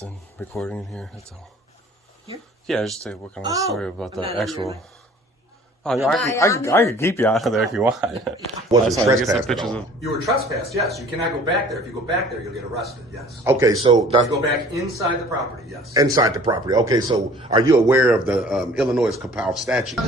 photographs and recording in here, that's all. Here? Yeah, just to work on a story about the actual... Oh, no, I can keep you out of there if you want. Was it trespassed at all? You were trespassed, yes. You cannot go back there. If you go back there, you'll get arrested, yes. Okay, so that's... You go back inside the property, yes. Inside the property. Okay, so are you aware of the Illinois Kapow statute?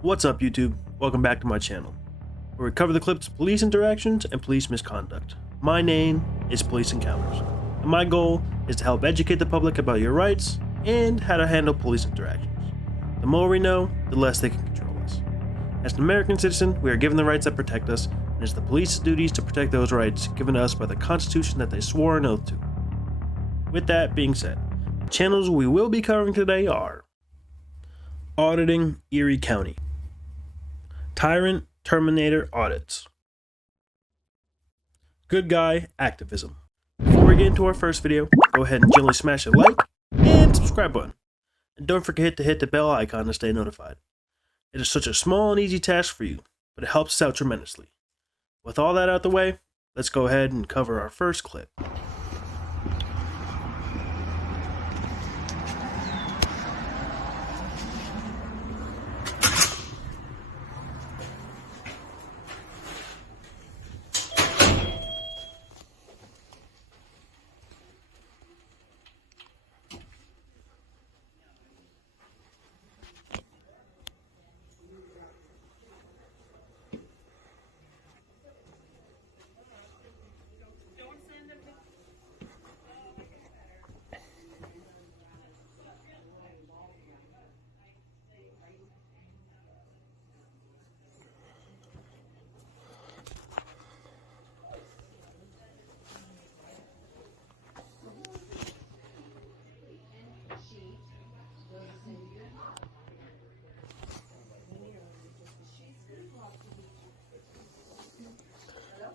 What's up, YouTube? Welcome back to my channel, where we cover the clips of police interactions and police misconduct. My name is Police Encounters, and my goal is to help educate the public about your rights and how to handle police interactions. The more we know, the less they can control us. As an American citizen, we are given the rights that protect us, and it's the police's duties to protect those rights given to us by the Constitution that they swore an oath to. With that being said, the channels we will be covering today are Auditing Erie County, Tyrant Terminator Audits, Good Guy Activism. Before we get into our first video, go ahead and gently smash a like and subscribe button. And don't forget to hit the bell icon to stay notified. It is such a small and easy task for you, but it helps us out tremendously. With all that out the way, let's go ahead and cover our first clip.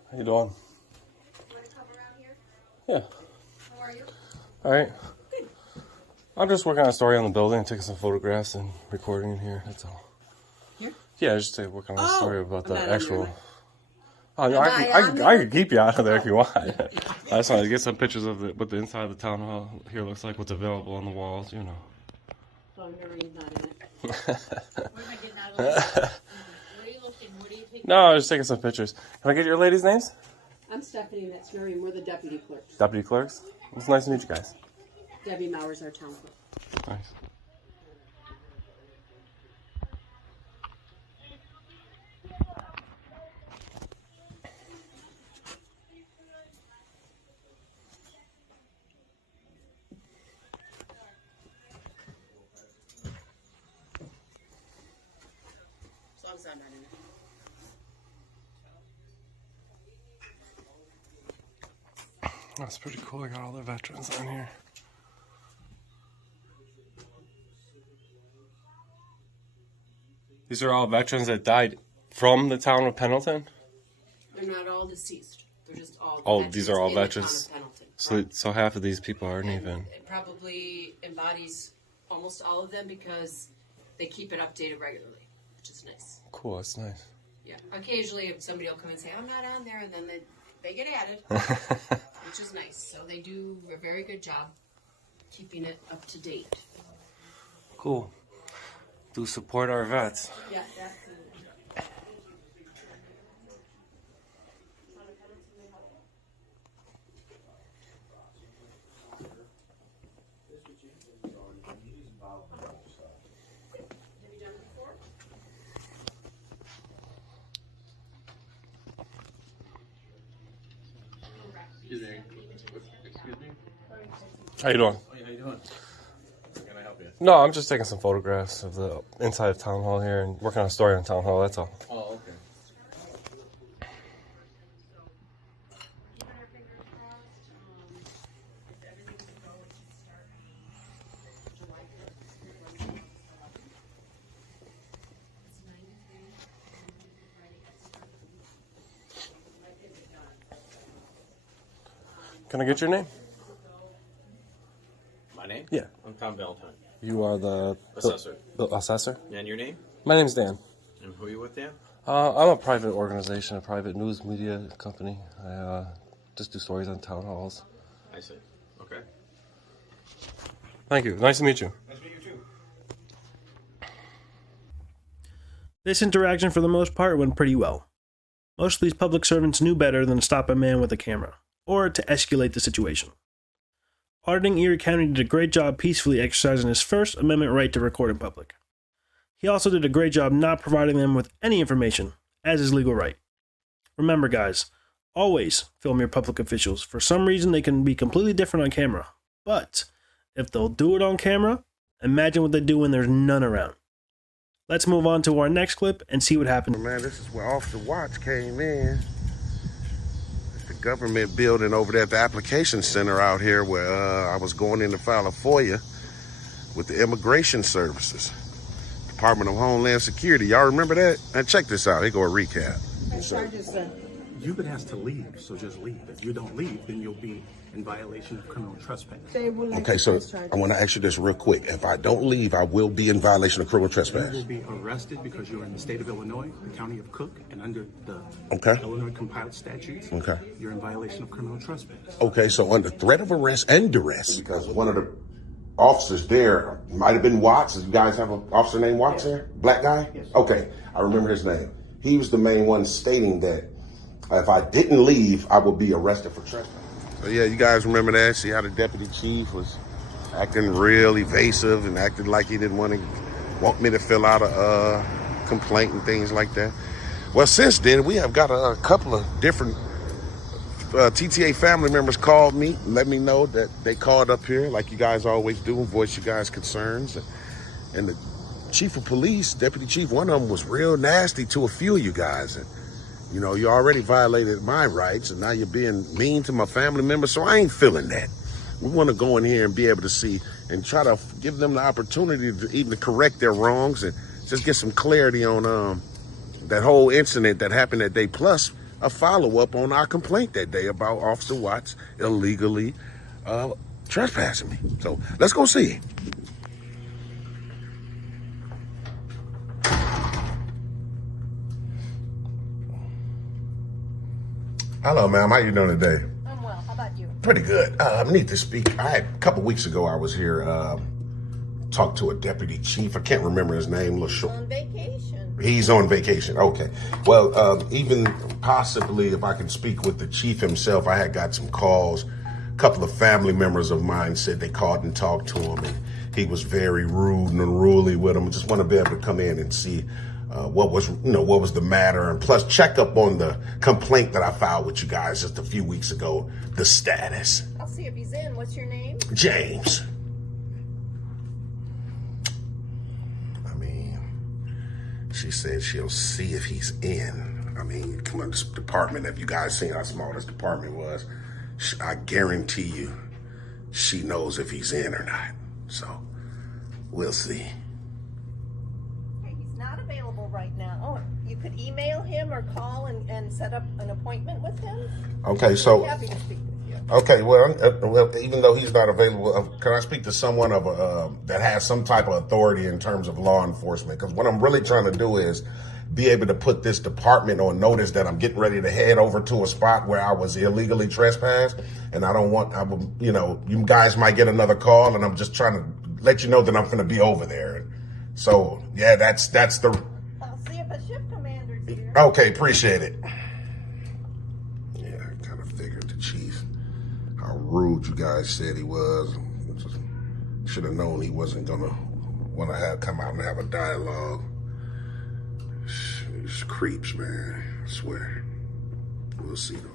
How you doing? Yeah. How are you? All right. Good. I'm just working on a story on the building, taking some photographs and recording in here, that's all. Here? Yeah, just to work on a story about the actual... Oh, no, I can keep you out of there if you want. I just wanted to get some pictures of what the inside of the town hall here looks like, what's available on the walls, you know. Oh, Noreen's not in it. Where am I getting out of this? Where are you looking? What are you taking? No, I was just taking some pictures. Can I get your ladies' names? I'm Stephanie, and that's Noreen. We're the deputy clerks. Deputy clerks? It's nice to meet you guys. Debbie Mauer's our town clerk. Nice. As long as I'm not in it. That's pretty cool. I got all the veterans on here. These are all veterans that died from the town of Pendleton? They're not all deceased. They're just all Oh, these are all veterans. The town of Pendleton. So, Right. so half of these people aren't And even... it probably embodies almost all of them because they keep it updated regularly, which is nice. Cool, that's nice. Yeah. Occasionally, if somebody will come and say, "I'm not on there," and then they get added, which is nice. So they do a very good job keeping it up to date. Cool. Do support our vets. Yeah, absolutely. Have you done it before? Excuse me? How you doing? How you doing? Can I help you? No, I'm just taking some photographs of the inside of town hall here and working on a story on town hall, that's all. Oh, okay. Can I get your name? My name? Yeah. I'm Tom Valentine. You are the Assessor. The assessor? And your name? My name's Dan. And who are you with, Dan? I'm a private organization, a private news media company. I just do stories on town halls. I see. Okay. Thank you. Nice to meet you. Nice to meet you, too. This interaction, for the most part, went pretty well. Most of these public servants knew better than to stop a man with a camera, or to escalate the situation. Auditing Erie County did a great job peacefully exercising his First Amendment right to record in public. He also did a great job not providing them with any information, as his legal right. Remember, guys, always film your public officials. For some reason, they can be completely different on camera. But if they'll do it on camera, imagine what they do when there's none around. Let's move on to our next clip and see what happened. Man, this is where Officer Watts came in. It's the government building over there at the application center out here where I was going in to file a FOIA with the Immigration Services. Department of Homeland Security. Y'all remember that? And check this out. Here go a recap. You've been asked to leave, so just leave. If you don't leave, then you'll be in violation of criminal trespass. Okay, so I want to ask you this real quick. If I don't leave, I will be in violation of criminal trespass. You will be arrested because you're in the state of Illinois, the county of Cook, and under the Illinois compiled statutes, you're in violation of criminal trespass. Okay, so under threat of arrest and duress, because one of the officers there might have been Watts. You guys have an officer named Watts there? Black guy? Yes. Okay, I remember his name. He was the main one stating that if I didn't leave, I would be arrested for trespass. So yeah, you guys remember that? See how the deputy chief was acting real evasive and acted like he didn't want me to fill out a complaint and things like that. Well, since then, we have got a couple of different TTA family members called me, let me know that they called up here like you guys always do and voice you guys' concerns. And the chief of police, deputy chief, one of them was real nasty to a few of you guys. And, you know, you already violated my rights and now you're being mean to my family members. So I ain't feeling that. We want to go in here and be able to see and try to give them the opportunity to even correct their wrongs and just get some clarity on that whole incident that happened that day, plus a follow-up on our complaint that day about Officer Watts illegally trespassing me. So let's go see. Hello, ma'am. How you doing today? I'm well. How about you? Pretty good. I need to speak. A couple weeks ago, I was here, talked to a deputy chief. I can't remember his name. On vacation. He's on vacation. Okay. Well, even possibly if I can speak with the chief himself, I had got some calls. A couple of family members of mine said they called and talked to him, and he was very rude and unruly with them. I just want to be able to come in and see what was the matter, and plus check up on the complaint that I filed with you guys just a few weeks ago, the status. I'll see if he's in. What's your name? James. She said she'll see if he's in. I mean, come on, this department, have you guys seen how small this department was? I guarantee you she knows if he's in or not. So, we'll see. Okay, he's not available right now. Oh, you could email him or call and set up an appointment with him? Okay, so... I'm happy to speak with you. Okay, well, even though he's not available, can I speak to someone that has some type of authority in terms of law enforcement? Because what I'm really trying to do is be able to put this department on notice that I'm getting ready to head over to a spot where I was illegally trespassed, and you guys might get another call, and I'm just trying to let you know that I'm going to be over there. So, yeah, that's the... I'll see if a shift commander's here. Okay, appreciate it. Yeah, I kind of figured the chief. How rude you guys said he was. Should have known he wasn't gonna want to come out and have a dialogue. These creeps, man. I swear. We'll see though.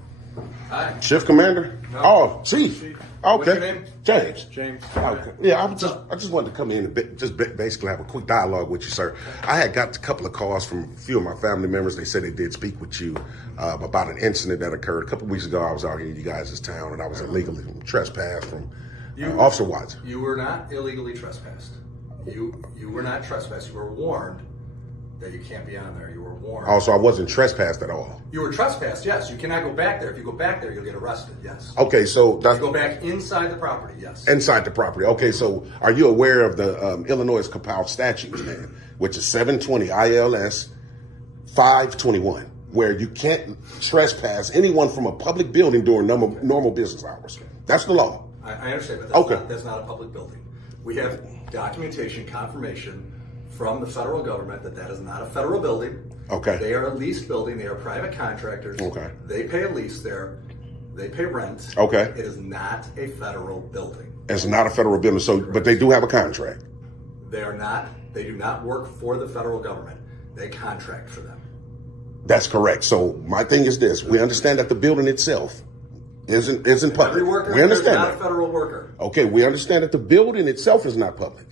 Hi. Shift commander? No. Oh, see. Okay. What's your name? James. James. Okay. Yeah, I just wanted to come in and just basically have a quick dialogue with you, sir. I had got a couple of calls from a few of my family members. They said they did speak with you about an incident that occurred a couple of weeks ago. I was out here in you guys' town, and I was illegally trespassed from Officer Watts. You were not illegally trespassed. You were not trespassed. You were warned that you can't be on there. You were warned. Oh, so I wasn't trespassed at all. You were trespassed, yes. You cannot go back there. If you go back there, you'll get arrested, yes. Okay, so that's You go back inside the property, yes. inside the property. Okay, so are you aware of the Illinois compiled statutes, man, which is 720 ILS 521, where you can't trespass anyone from a public building during normal business hours. That's the law. I understand, but that's not a public building. We have documentation, confirmation from the federal government that is not a federal building. Okay. They are a leased building. They are private contractors. Okay. They pay a lease there. They pay rent. Okay. It is not a federal building. It's not a federal building, so but they do have a contract. They are not. They do not work for the federal government. They contract for them. That's correct. So my thing is this: we understand that the building itself isn't public. Every worker We understand is not that. a federal worker. Okay, we understand that the building itself is not public,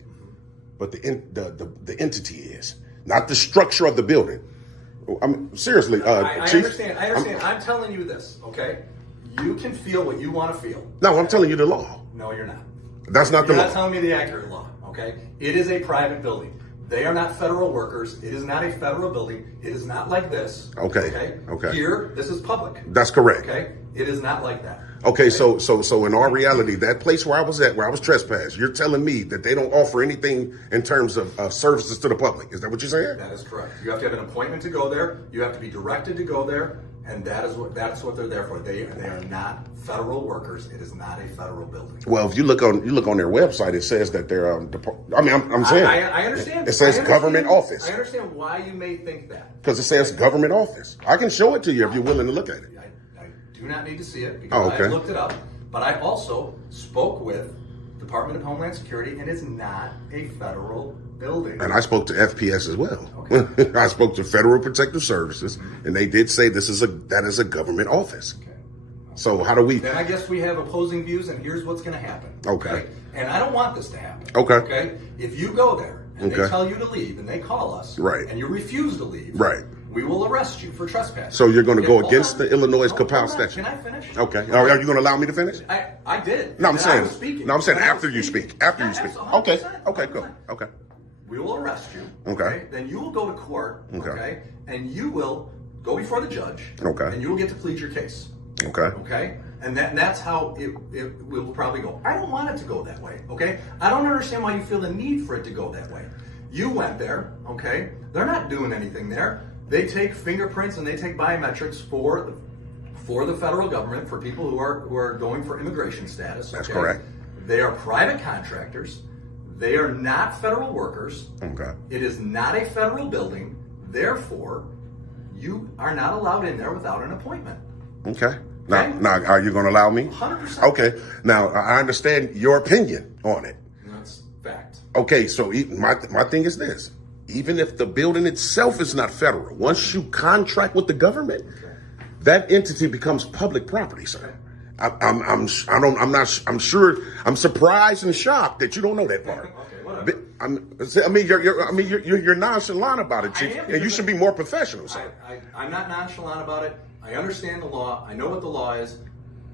but the entity is, not the structure of the building. I mean, seriously, I Chief. understand. I'm telling you this, okay? You can feel what you want to feel. No, I'm telling you the law. No, you're not. That's not You're the not law. telling me the accurate law, okay? It is a private building. They are not federal workers. It is not a federal building. It is not like this. Okay. Here, this is public. That's correct. Okay? It is not like that. Okay, so in our reality, that place where I was at, where I was trespassed, you're telling me that they don't offer anything in terms of services to the public. Is that what you're saying? That is correct. You have to have an appointment to go there. You have to be directed to go there, and that's what they're there for. They are not federal workers. It is not a federal building. Well, if you look on their website, it says that they're I'm saying I understand. It says government office. I understand why you may think that. Because it says government office. I can show it to you if you're willing to look at it. I do not need to see it because I looked it up. But I also spoke with Department of Homeland Security, and it's not a federal building. And I spoke to FPS as well. Okay. I spoke to Federal Protective Services, and they did say that is a government office. Okay. So how do we? Then I guess we have opposing views, and here's what's going to happen. Okay. And I don't want this to happen. Okay. Okay. If you go there and Okay. they tell you to leave, and they call us, Right. and you refuse to leave, Right. we will arrest you for trespassing. So you're going to go hold against on. the Illinois Hold compiled on. statute? Can I finish? Okay. Are you going to allow me to finish? I did. No, I'm And I saying. was speaking. No, I'm saying And I was after you speaking. speak. After you Yeah, speak. absolutely. Okay. Okay. Go. 100%. Okay. We will arrest you. Okay. Then you will go to court. Okay. Okay. And you will go before the judge. Okay. And you will get to plead your case. Okay. Okay. And that's how it will probably go. I don't want it to go that way. Okay. I don't understand why you feel the need for it to go that way. You went there. Okay. They're not doing anything there. They take fingerprints and they take biometrics for the federal government, for people who are going for immigration status. That's okay? correct. They are private contractors. They are not federal workers. Okay. It is not a federal building. Therefore, you are not allowed in there without an appointment. Okay. Now, are you going to allow me? 100%. Okay. Now, I understand your opinion on it. That's fact. Okay, so my thing is this: even if the building itself is not federal, once you contract with the government, that entity becomes public property, sir. I'm surprised and shocked that you don't know that part. Okay, whatever. You're nonchalant about it, Chief, and you should be more professional, sir. I'm not nonchalant about it. I understand the law. I know what the law is.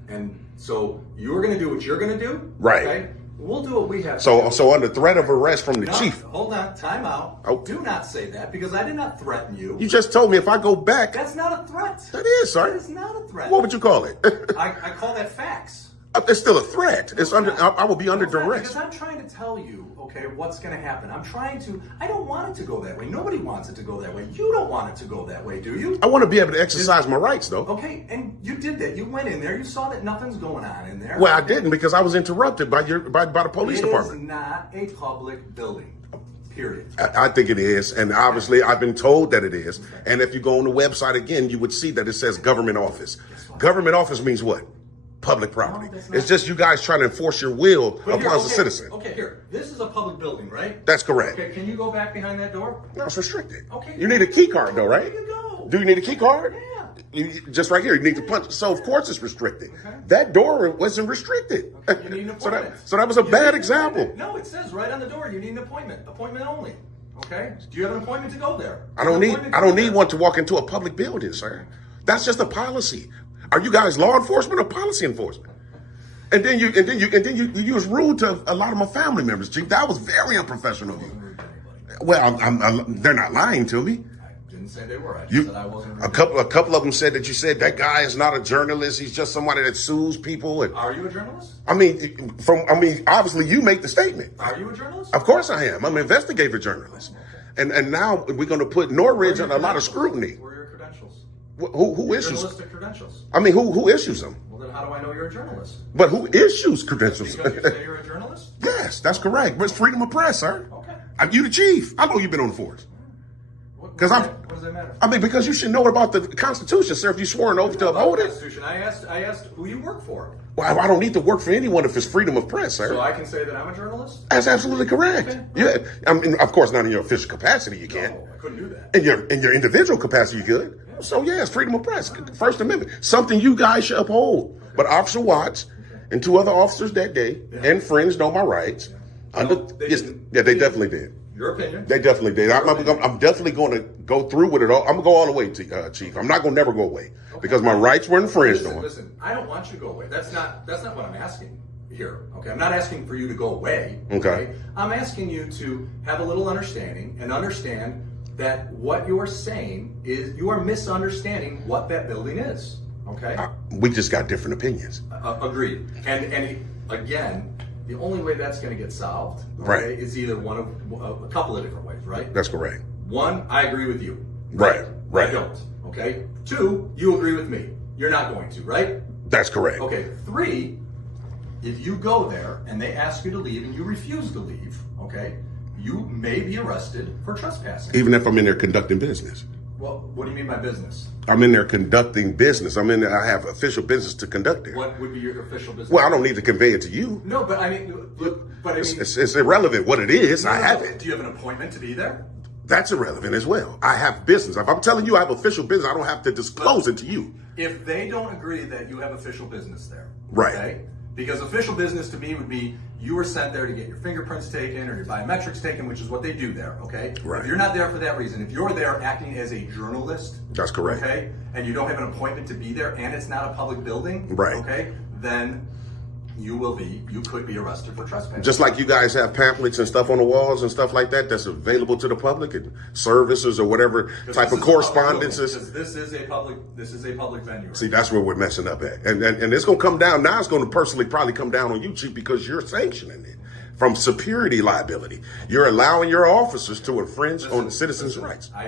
And so you're going to do what you're going to do. Right. Okay? We'll do what we have to do. So under threat of arrest from the No, chief, hold on. Time out. Oh. Do not say that because I did not threaten you. you just told me if I go back, That's not a threat. that is, sir. That is not a threat. What would you call it? I call that facts. It's still a threat. It's under. I will be under duress. Because I'm trying to tell you, okay, what's going to happen. I don't want it to go that way. Nobody wants it to go that way. You don't want it to go that way, do you? I want to be able to exercise my rights, though. Okay, and you did that. You went in there. You saw that nothing's going on in there. Well, I didn't because I was interrupted by the police department. It is not a public building. Period. I think it is, and obviously I've been told that it is. And if you go on the website again, you would see that it says government office. Government office means what? Public property. It's just you guys trying to enforce your will upon the citizen. Okay, here. This is a public building, right? That's correct. Okay, can you go back behind that door? No, it's restricted. Okay. You need a key card, though, right? There you go. Do you need a key card? Yeah. Just right here, you need to punch. So of course it's restricted. Okay. That door wasn't restricted. Okay, you need an appointment. so that was a You bad need an example. appointment. No, it says right on the door you need an appointment. Appointment only. Okay? Do you have an appointment to go there? I don't need one to walk into a public building, sir. That's just a policy. Are you guys law enforcement or policy enforcement? And then you was rude to a lot of my family members, Chief. That was very unprofessional of you. Well, they're not lying to me. I didn't say they were. I just said I wasn't. A couple of them said that you said that guy is not a journalist. He's just somebody that sues people. And, are you a journalist? Obviously you make the statement. Are you a journalist? Of course I am. I'm an investigative journalist. And now we're going to put Norridge under a lot of scrutiny. Where are your credentials? Who issues? Journalistic credentials. I mean, who issues them? Well, then how do I know you're a journalist? But who issues credentials? Because you say you're a journalist? Yes, that's correct. But it's freedom of press, sir. Okay. You the chief. I know you've been on the force. What does that matter? I mean, because you should know about the Constitution, sir. If you swore an oath to uphold it. Constitution. I asked who you work for. Well, I don't need to work for anyone if it's freedom of press, sir. So I can say that I'm a journalist? That's absolutely correct. Okay. Yeah, I mean, of course, not in your official capacity, you can't. No, I couldn't do that. In your individual capacity, you could. Yeah. So yeah, it's freedom of press, First Amendment, something you guys should uphold. Okay. But Officer Watts and two other officers that day and friends know my rights. They definitely did. Your opinion? They definitely did. I'm definitely going to go through with it all. I'm going to go all the way, Chief. I'm not going to never go away because my rights were infringed on. Listen, I don't want you to go away. That's not what I'm asking here. Okay, I'm not asking for you to go away. Okay, I'm asking you to have a little understanding and understand that what you're saying is you are misunderstanding what that building is. Okay, we just got different opinions. Agreed. And again, the only way that's going to get solved, is either one of a couple of different ways, right? That's correct. One, I agree with you. Right. I don't. Okay. Two, you agree with me. You're not going to, right? That's correct. Okay. Three, if you go there and they ask you to leave and you refuse to leave, okay, you may be arrested for trespassing. Even if I'm in there conducting business. Well, what do you mean by business? I'm in there conducting business. I'm in there. I have official business to conduct there. What would be your official business? Well, I don't need to convey it to you. No, but I mean, it's irrelevant what it is. I have it. Do you have an appointment to be there? That's irrelevant as well. I have business. If I'm telling you I have official business, I don't have to disclose it to you. If they don't agree that you have official business there, right? Okay? Because official business to me would be you were sent there to get your fingerprints taken or your biometrics taken, which is what they do there, okay? Right. If you're not there for that reason, if you're there acting as a journalist, that's correct, okay, and you don't have an appointment to be there and it's not a public building, right, okay, then you could be arrested for trespassing. Just like you guys have pamphlets and stuff on the walls and stuff like that that's available to the public and services or whatever type of correspondences. Because this is a public venue. Right? See, that's where we're messing up at. And it's going to come down. Now it's going to personally probably come down on you, Chief, because you're sanctioning it from security liability. You're allowing your officers to infringe on citizens' rights. I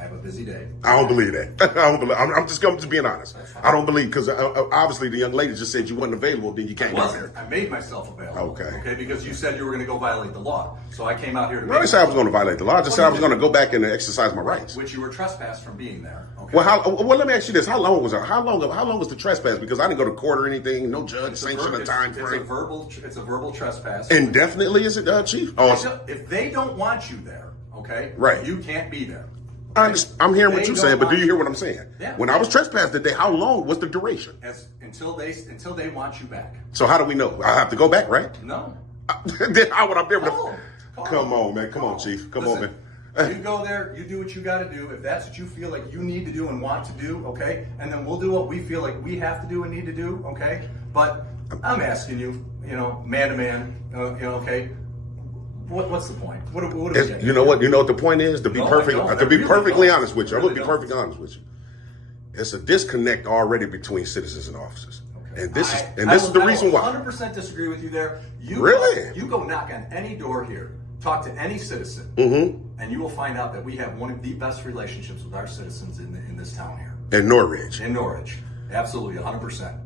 have a busy day. I don't believe that. I'm just being honest. I don't believe, because obviously the young lady just said you wasn't available, then you can't go there. I made myself available. Okay, because you said you were going to go violate the law. So I came out here to I didn't say I was going to violate the law. I just said I was going to go back and exercise my rights. Which you were trespassed from being there. Okay. Well, let me ask you this. How long was the trespass? Because I didn't go to court or anything. No judge sanctioned a time frame. It's a verbal trespass. Indefinitely, is it, Chief? If they don't want you there, okay, right, you can't be there. I'm hearing what you're saying, but do you hear what I'm saying? Yeah. When I was trespassed today, how long was the duration? Until they want you back. So how do we know? I have to go back, right? No. Then how would I be able to? Come on, man. Come on, Chief. Come on, man. You go there, you do what you got to do. If that's what you feel like you need to do and want to do, okay? And then we'll do what we feel like we have to do and need to do, okay? But I'm asking you, man to man, okay? What's the point? What are we getting? You know what the point is? To be perfectly honest with you. I will be perfectly honest with you. It's a disconnect already between citizens and officers. Okay. And this is the reason why. I 100% disagree with you there. Really? You go knock on any door here, talk to any citizen, and you will find out that we have one of the best relationships with our citizens in this town here. In Norridge. In Norridge. Absolutely, 100%.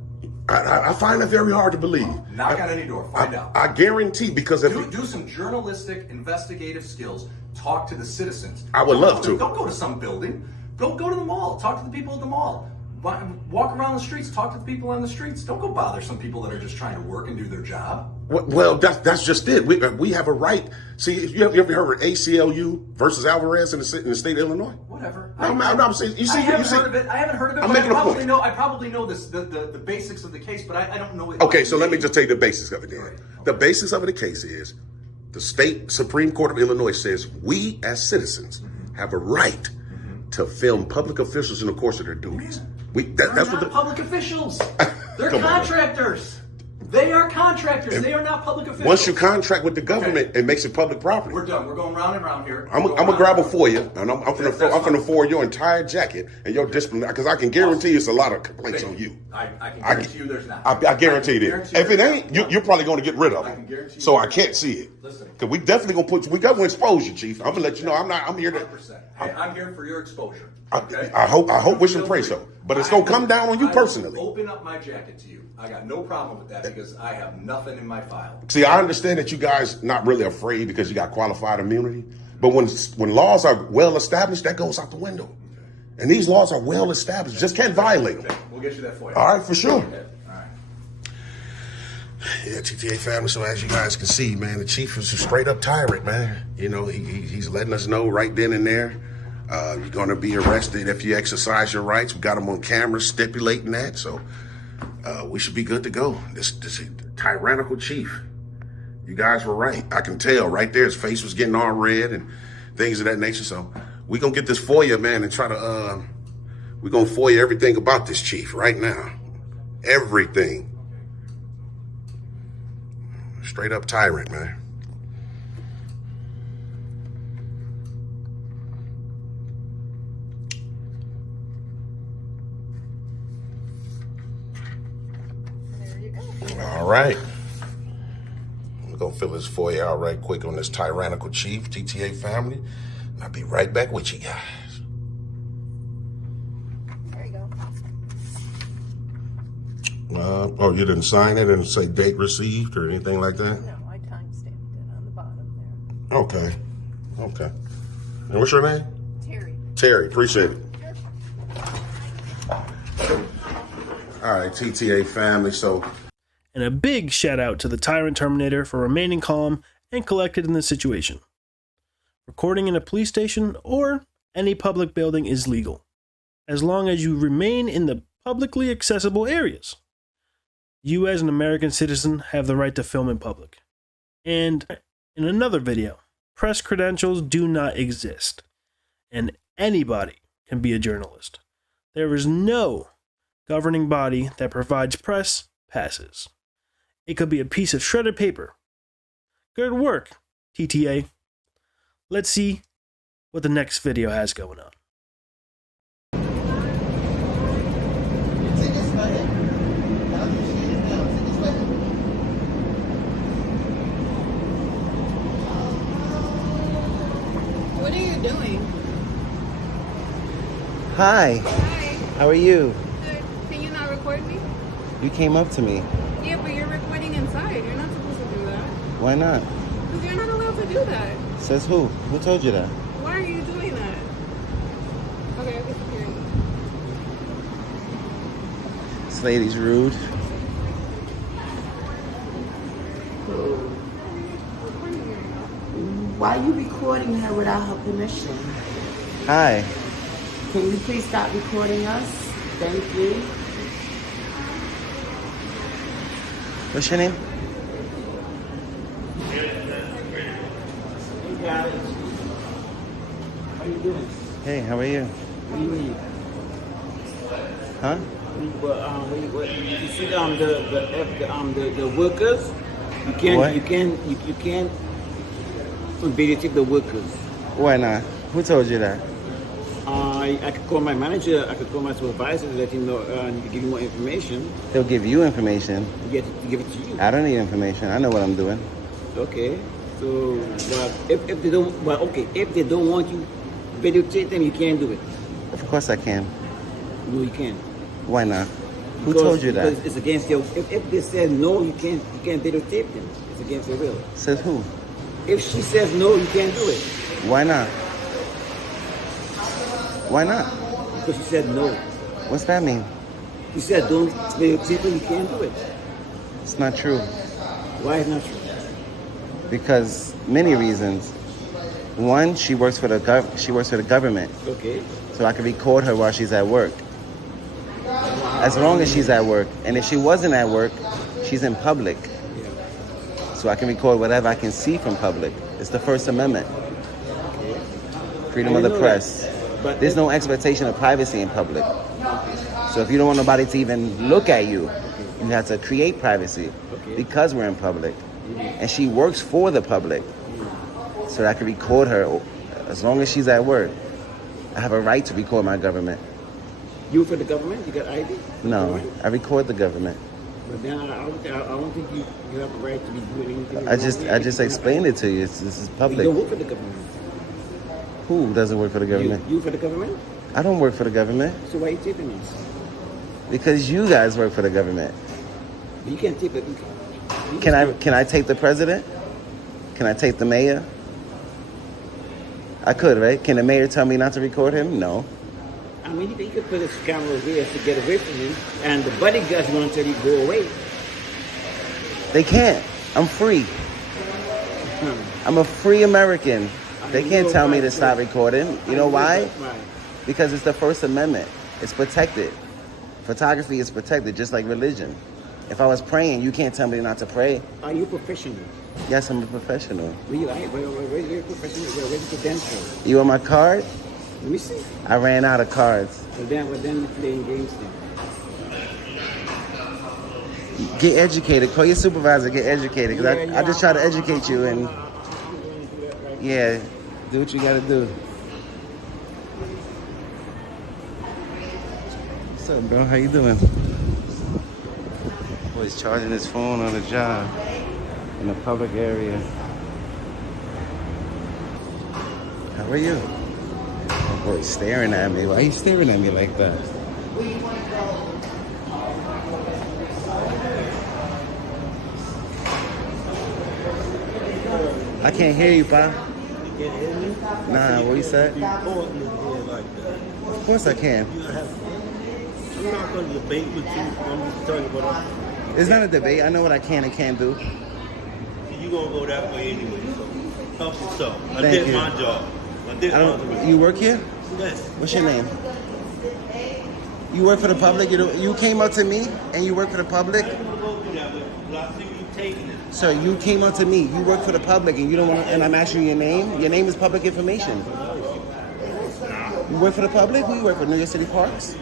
I find it very hard to believe. Knock on any door, find out. I guarantee, because if do some journalistic, investigative skills. Talk to the citizens. I would love to. Don't go to some building. Go to the mall. Talk to the people at the mall. Walk around the streets. Talk to the people on the streets. Don't go bother some people that are just trying to work and do their job. Well, that's just it. We have a right. See, you ever heard of ACLU versus Alvarez in the state of Illinois? Whatever. I'm saying, I haven't heard of it. I haven't heard of it. I'm making a point. I probably know the basics of the case, but I don't know it. Okay, so let me just tell you the basics of it then. Right. The basics of the case is the state Supreme Court of Illinois says we as citizens have a right to film public officials in the course of their duties. They're not public officials. They're contractors. They are contractors. They are not public officials. Once you contract with the government, it makes it public property. We're done. We're going round and round here. I'm gonna grab a FOIA, and I'm gonna FOIA your entire jacket and your discipline, because I can guarantee you it's a lot of complaints on you. I can guarantee you there's not. I guarantee you that. If it ain't, you're probably gonna get rid of I can it. guarantee So you. I can't see it. Listen. Because we definitely gonna expose you, Chief. I'm gonna let you know I'm here to. 100%. Hey, I'm here for your exposure. I Okay? hope, wish and pray so. But it's gonna come down on you personally. I will open up my jacket to you. I got no problem with that because I have nothing in my file. See, I understand that you guys not really afraid because you got qualified immunity. But when laws are well established, that goes out the window. And these laws are well established. Just can't violate them. Okay, we'll get you that for you. All right, for sure. Okay. All right. Yeah, TTA family. So as you guys can see, man, the chief is a straight up tyrant, man. You know, he's letting us know right then and there. You're going to be arrested if you exercise your rights. We got him on camera stipulating that. So we should be good to go. This tyrannical chief. You guys were right. I can tell right there. His face was getting all red and things of that nature. So we're going to get this FOIA, man, and try to, we're going to FOIA everything about this chief right now. Everything. Straight up tyrant, man. There you go. All right. We're going to fill this FOIA out right quick on this tyrannical chief, TTA family. And I'll be right back with you guys. There you go. Oh, you didn't sign it and say date received or anything like that? No, I time-stamped it on the bottom there. Okay. Okay. And what's your name? Terry. Terry. Appreciate it. All right, TTA family. So, And a big shout out to the Tyrant Terminator for remaining calm and collected in this situation. Recording in a police station or any public building is legal, as long as you remain in the publicly accessible areas. You as an American citizen have the right to film in public. And in another video, press credentials do not exist, and anybody can be a journalist. There is no governing body that provides press passes. It could be a piece of shredded paper. Good work, TTA. Let's see what the next video has going on. What are you doing? Hi. Hi. How are you? Good. Can you not record me? You came up to me. Yeah, but you're recording inside. You're not supposed to do that. Why not? Because you're not allowed to do that. Says who? Who told you that? Why are you doing that? Okay, I'll get security. This lady's rude. Why are you recording her without her permission? Hi. Can you please stop recording us? Thank you. What's your name? Hey guys. How you doing? Hey, how are you? What do you need? Huh? You see the workers? You can't What? you can't videotape the workers. Why not? Who told you that? I could call my manager, I could call my supervisor to let him know give you more information. They'll give you information. To give it to you. I don't need information. I know what I'm doing. Okay. So if they don't if they don't want you videotape them, you can't do it. Of course I can. No, you can't. Why not? Who told you that? Because it's against your. If they said no, you can't videotape them. It's against your will. Says who? If she says no, you can't do it. Why not? Why not? Because she said no. What's that mean? She said don't videotape it, you can't do it. It's not true. Why is it not true? Because many reasons. One, she works for the government. Okay. So I can record her while she's at work. As long as she's at work. And if she wasn't at work, she's in public. Yeah. So I can record whatever I can see from public. It's the First Amendment. Okay. Freedom of the press. But There's no expectation of privacy in public. So if you don't want nobody to even look at you, You have to create privacy Okay. because we're in public. And she works for the public. So I can record her as long as she's at work. I have a right to record my government. You for the government? You got ID? No, I record the government. But then I don't think you have a right to be doing anything. I just explained it to you. This is public. You don't work for the government. Who doesn't work for the government? You for the government? I don't work for the government. So why are you taping this? Because you guys work for the government. You can't tape it. Can I tape the president? Can I tape the mayor? I could, right? Can the mayor tell me not to record him? No. I mean, you could put this camera here to get away from you, and the bodyguards want to tell you go away. They can't. I'm free. I'm a free American. They can't tell me to stop recording. You know why? Because it's the First Amendment. It's protected. Photography is protected, just like religion. If I was praying, you can't tell me not to pray. Are you professional? Yes, I'm a professional. Where's your professional? Where's your credential? You want my card? Let me see. I ran out of cards. Well, then we're playing games then. Get educated. Call your supervisor. Get educated. Because I just try to educate you. And yeah, do what you got to do. What's up, bro? How you doing? Boy's charging his phone on the job in a public area. How are you? Oh, boy's staring at me. Why are you staring at me like that? I can't hear you, Pa. You can't hear me? Nah, what you said? Of course I can. I'm not going to debate with you. I'm just telling you what I'm... It's not a debate. I know what I can and can't do. You're going to go that way anyway, so help yourself. I Thank did you. my job. I did my job. You work here? Yes. What's your name? You work for the public? You came up to me and you work for the public? Sir, you came up to me. You work for the public and you don't want to, and I'm asking your name. Your name is public information. You work for the public? Who you work for? New York City Parks?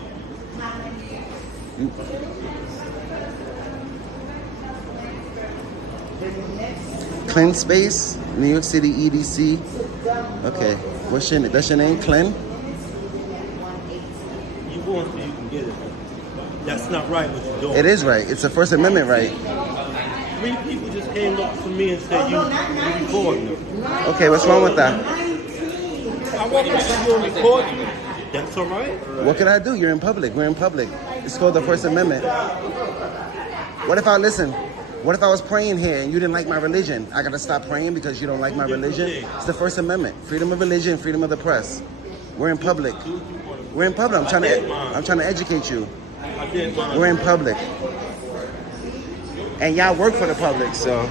Clean Space, New York City EDC. Okay, that's your name, Clem? You want so you can get it. That's not right what you're doing. It is right. It's a First Amendment right. 3 people just came up to me and said you recording them. Okay, what's wrong with that? I want to see you record you. That's all right? What can I do? You're in public. We're in public. It's called the First Amendment. What if I was praying here and you didn't like my religion? I gotta stop praying because you don't like my religion? It's the First Amendment. Freedom of religion, freedom of the press. We're in public. We're in public. I'm trying to educate you. We're in public. And y'all work for the public, so.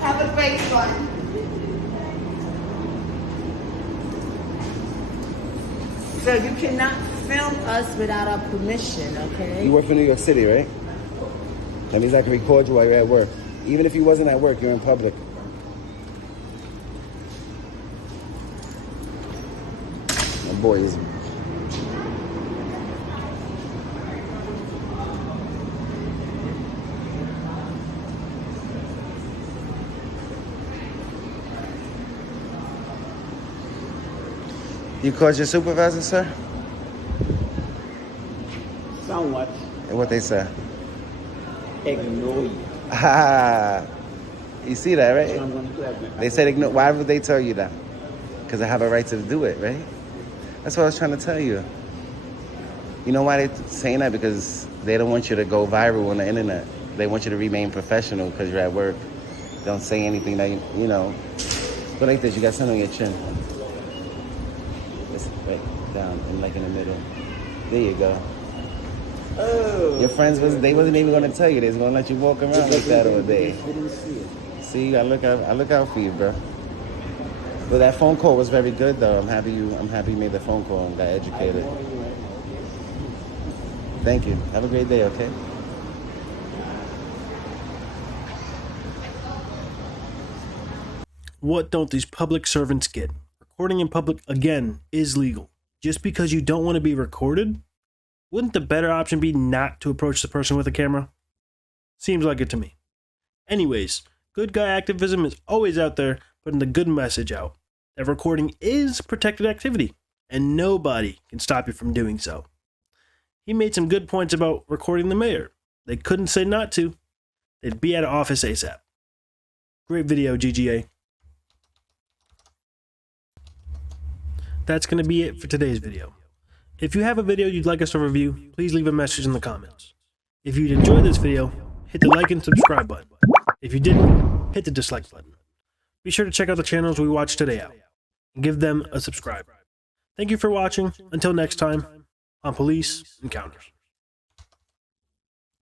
Have a great one. So you cannot film us without our permission, okay? You work for New York City, right? That means I can record you while you're at work. Even if you wasn't at work, you're in public. My boy is... You called your supervisor, sir? Somewhat. And what they say? Ignore you. Ah, you see that, right? So I'm going to do that. They said ignore. Why would they tell you that? Because I have a right to do it, right? That's what I was trying to tell you. You know why they're saying that? Because they don't want you to go viral on the internet. They want you to remain professional because you're at work. Don't say anything that, you know. Go like this. You got something on your chin. Just right down and like in the middle. There you go. Oh. Your friends wasn't even gonna tell you. They was gonna let you walk around like that all day. See, I look out for you, bro. Well, that phone call was very good, though. I'm happy you made the phone call and got educated. Thank you. Have a great day, okay? What don't these public servants get? Recording in public, again, is legal. Just because you don't want to be recorded, wouldn't the better option be not to approach the person with a camera? Seems like it to me. Anyways, good guy activism is always out there putting the good message out that recording is protected activity and nobody can stop you from doing so. He made some good points about recording the mayor. They couldn't say not to. They'd be out of office ASAP. Great video, GGA. That's going to be it for today's video. If you have a video you'd like us to review, please leave a message in the comments. If you'd enjoyed this video, hit the like and subscribe button. If you didn't, hit the dislike button. Be sure to check out the channels we watched today out and give them a subscribe. Thank you for watching. Until next time, on Police Encounters.